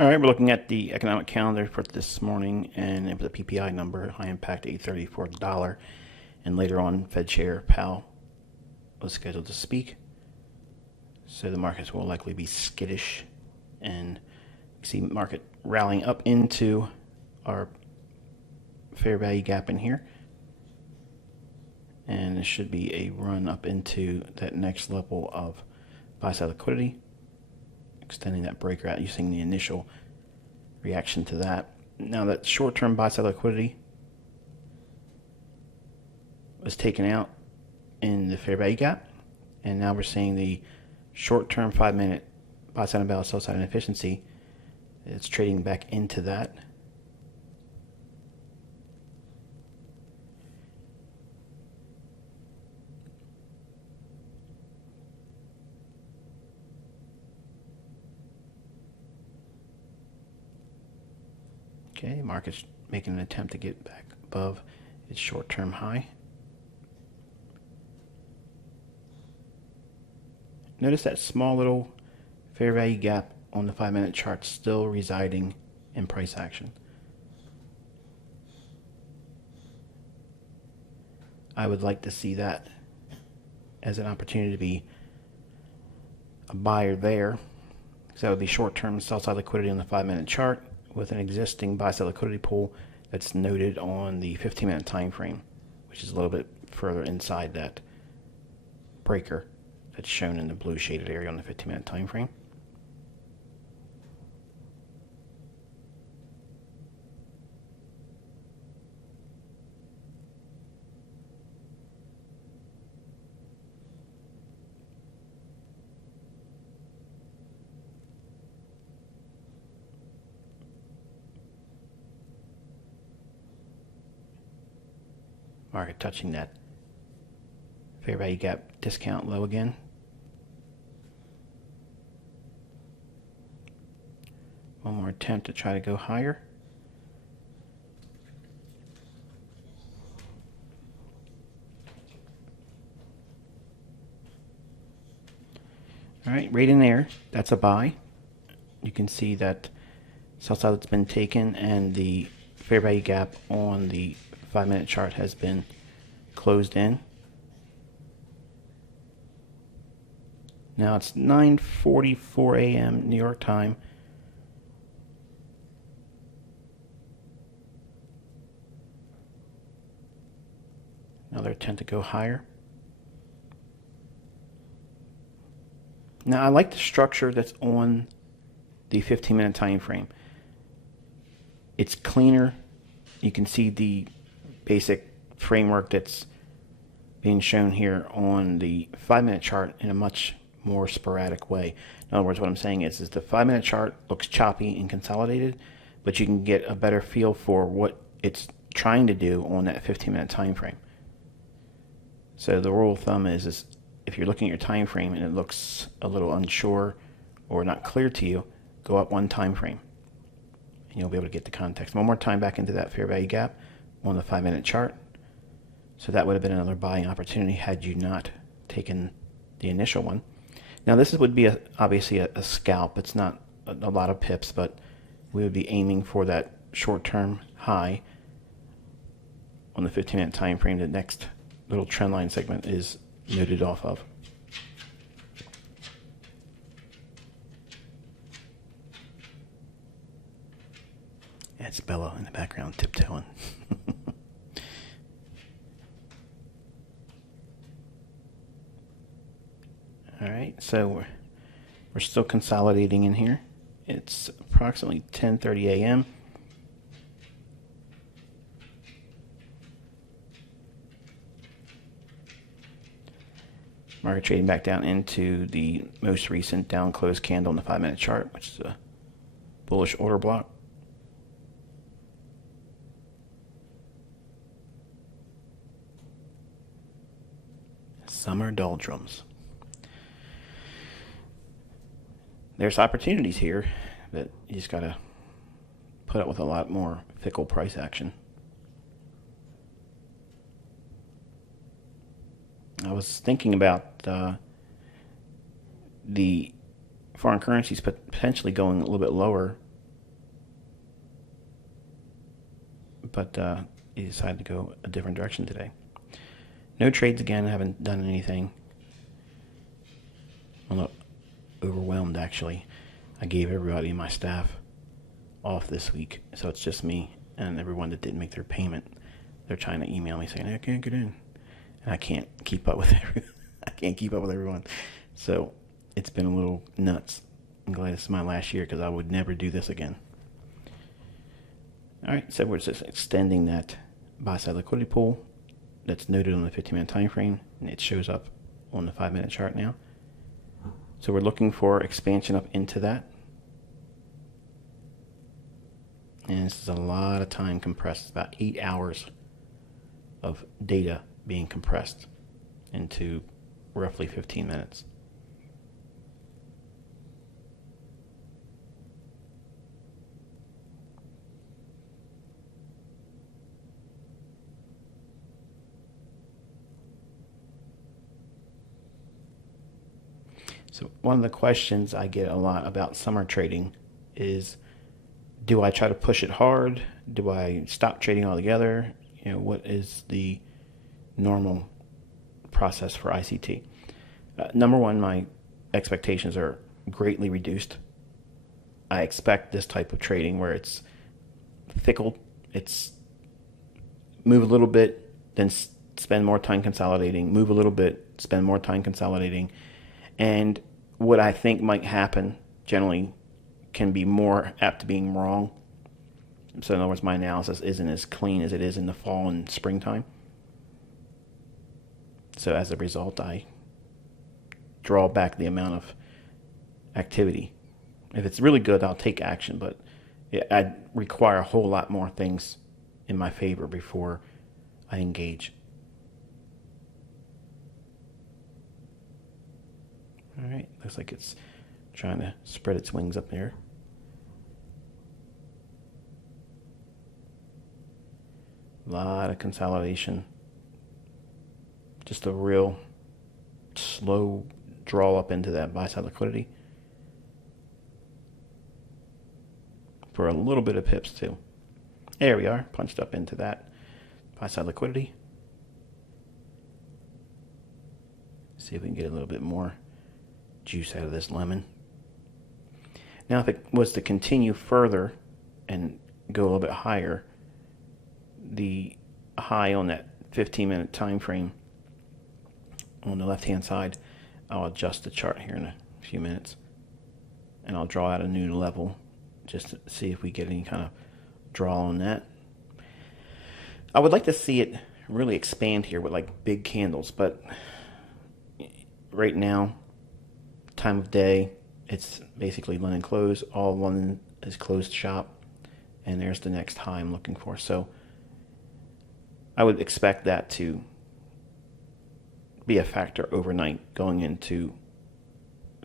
All right, we're looking at the economic calendar for this morning, and it was a PPI number, high impact 8.30 for the dollar. And later on, Fed Chair Powell was scheduled to speak. So the markets will likely be skittish, and we see market rallying up into our fair value gap in here. And it should be a run up into that next level of buy side liquidity, extending that breaker out using the initial reaction to that. Now that short-term buy side liquidity was taken out in the fair value gap, and now we're seeing the short-term 5-minute buy side imbalance, sell side inefficiency. It's trading back into that. Okay, market's making an attempt to get back above its short-term high. Notice that small little fair value gap on the 5-minute chart still residing in price action. I would like to see that as an opportunity to be a buyer there, because that would be short-term sell-side liquidity on the 5-minute chart with an existing buy-side liquidity pool that's noted on the 15-minute time frame, which is a little bit further inside that breaker that's shown in the blue shaded area on the 15-minute time frame. Market touching that fair value gap discount low again. One more attempt to try to go higher. All right, right in there, that's a buy. You can see that sell side that's been taken, and the fair value gap on the 5-minute chart has been closed in. Now it's 9:44 a.m. New York time. Another attempt to go higher. Now I like the structure that's on the 15-minute time frame. It's cleaner. You can see the basic framework that's being shown here on the 5-minute chart in a much more sporadic way. In other words, what I'm saying is the 5-minute chart looks choppy and consolidated, but you can get a better feel for what it's trying to do on that 15-minute time frame. So the rule of thumb is if you're looking at your time frame and it looks a little unsure or not clear to you, go up one time frame and you'll be able to get the context. One more time back into that fair value gap on the 5-minute chart. So that would have been another buying opportunity had you not taken the initial one. Now this would be obviously a scalp. It's not a lot of pips, but we would be aiming for that short-term high on the 15-minute time frame. The next little trend line segment is noted off of. That's Bella in the background tiptoeing. All right, so we're still consolidating in here. It's approximately 10:30 a.m. Market trading back down into the most recent down close candle on the 5-minute chart, which is a bullish order block. Summer doldrums. There's opportunities here that you just got to put up with a lot more fickle price action. I was thinking about the foreign currencies potentially going a little bit lower but he decided to go a different direction today. No trades again. I haven't done anything. I'm a little overwhelmed, actually. I gave everybody in my staff off this week, so it's just me and everyone that didn't make their payment. They're trying to email me saying, I can't get in. And I can't keep up with everyone. So it's been a little nuts. I'm glad this is my last year because I would never do this again. All right, so we're just extending that buy-side liquidity pool that's noted on the 15-minute time frame, and it shows up on the 5-minute chart now. So we're looking for expansion up into that. And this is a lot of time compressed, about 8 hours of data being compressed into roughly 15 minutes. So one of the questions I get a lot about summer trading is, do I try to push it hard? Do I stop trading altogether? What is the normal process for ICT? Number one, my expectations are greatly reduced. I expect this type of trading where it's fickle, it's move a little bit, then spend more time consolidating, move a little bit, spend more time consolidating. And what I think might happen generally can be more apt to being wrong. So in other words, my analysis isn't as clean as it is in the fall and springtime. So as a result, I draw back the amount of activity. If it's really good, I'll take action, but I'd require a whole lot more things in my favor before I engage. All right, looks like it's trying to spread its wings up there. A lot of consolidation. Just a real slow draw up into that buy side liquidity. For a little bit of pips too. There we are, punched up into that buy side liquidity. See if we can get a little bit more juice out of this lemon. Now if it was to continue further and go a little bit higher, the high on that 15-minute time frame on the left hand side, I'll adjust the chart here in a few minutes and I'll draw out a new level just to see if we get any kind of draw on that. I would like to see it really expand here with like big candles, but right now, time of day, it's basically London close. All London is closed shop, and there's the next high I'm looking for. So I would expect that to be a factor overnight going into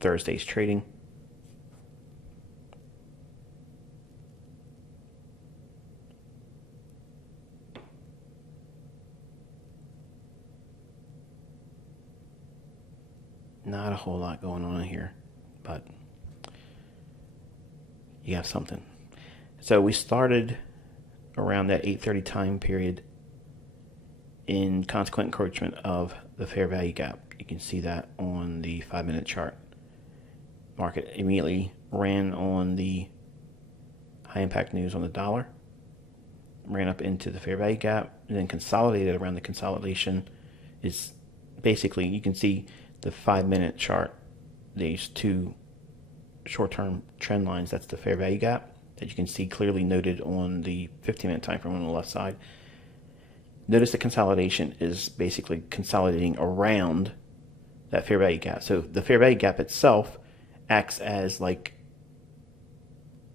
Thursday's trading. Not a whole lot going on here, but you have something. So we started around that 8:30 time period in consequent encroachment of the fair value gap. You can see that on the 5-minute chart. Market immediately ran on the high impact news on the dollar, ran up into the fair value gap, and then consolidated around the consolidation. Is basically, you can see the 5-minute chart, these two short-term trend lines, that's the fair value gap that you can see clearly noted on the 15-minute time frame on the left side. Notice the consolidation is basically consolidating around that fair value gap. So the fair value gap itself acts as like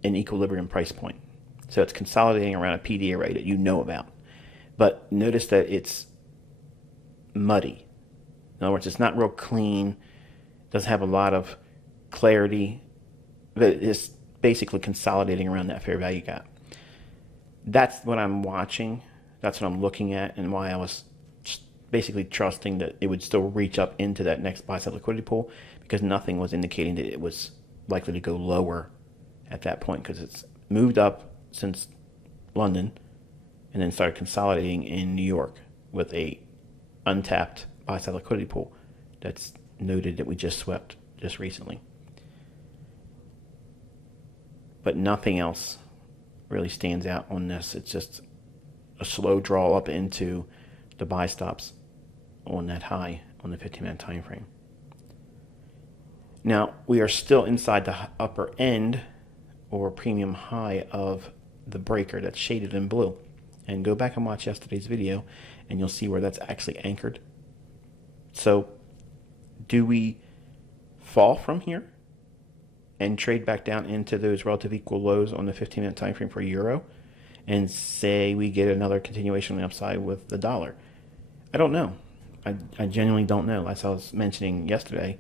an equilibrium price point. So it's consolidating around a PD array that you know about. But notice that it's muddy. In other words, it's not real clean, doesn't have a lot of clarity, but it's basically consolidating around that fair value gap. That's what I'm watching. That's what I'm looking at, and why I was basically trusting that it would still reach up into that next buy side liquidity pool, because nothing was indicating that it was likely to go lower at that point, because it's moved up since London, and then started consolidating in New York with a untapped buy-side liquidity pool that's noted that we just swept just recently. But nothing else really stands out on this. It's just a slow draw up into the buy stops on that high on the 15-minute time frame. Now, we are still inside the upper end or premium high of the breaker that's shaded in blue. And go back and watch yesterday's video and you'll see where that's actually anchored. So do we fall from here and trade back down into those relative equal lows on the 15-minute time frame for euro and say we get another continuation on the upside with the dollar? I don't know. I genuinely don't know. As I was mentioning yesterday,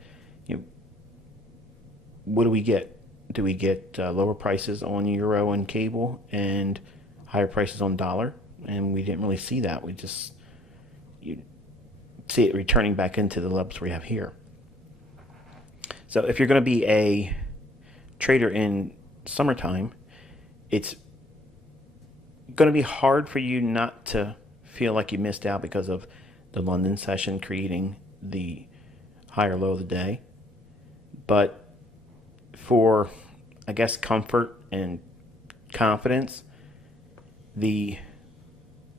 what do we get? Do we get lower prices on euro and cable and higher prices on dollar? And we didn't really see that. We just see it returning back into the levels we have here. So if you're going to be a trader in summertime, it's going to be hard for you not to feel like you missed out because of the London session creating the higher low of the day. But for, I guess, comfort and confidence, the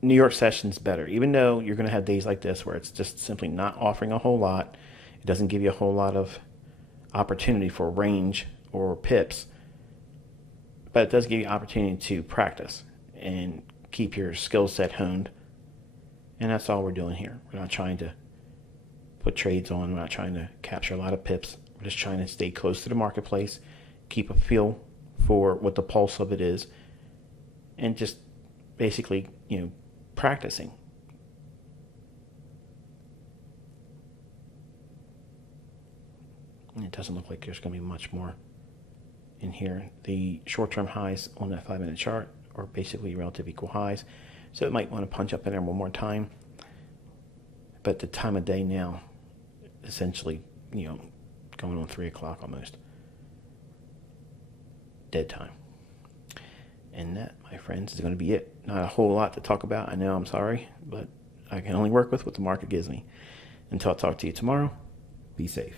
New York session's better. Even though you're going to have days like this where it's just simply not offering a whole lot, it doesn't give you a whole lot of opportunity for range or pips, but it does give you opportunity to practice and keep your skill set honed. And that's all we're doing here. We're not trying to put trades on. We're not trying to capture a lot of pips. We're just trying to stay close to the marketplace, keep a feel for what the pulse of it is, and just basically, practicing. And it doesn't look like there's going to be much more in here. The short-term highs on that 5-minute chart are basically relative equal highs, so it might want to punch up in there one more time. But the time of day now, essentially, going on 3 o'clock almost, dead time. And that, my friends, is going to be it. Not a whole lot to talk about. I know, I'm sorry, but I can only work with what the market gives me. Until I talk to you tomorrow, be safe.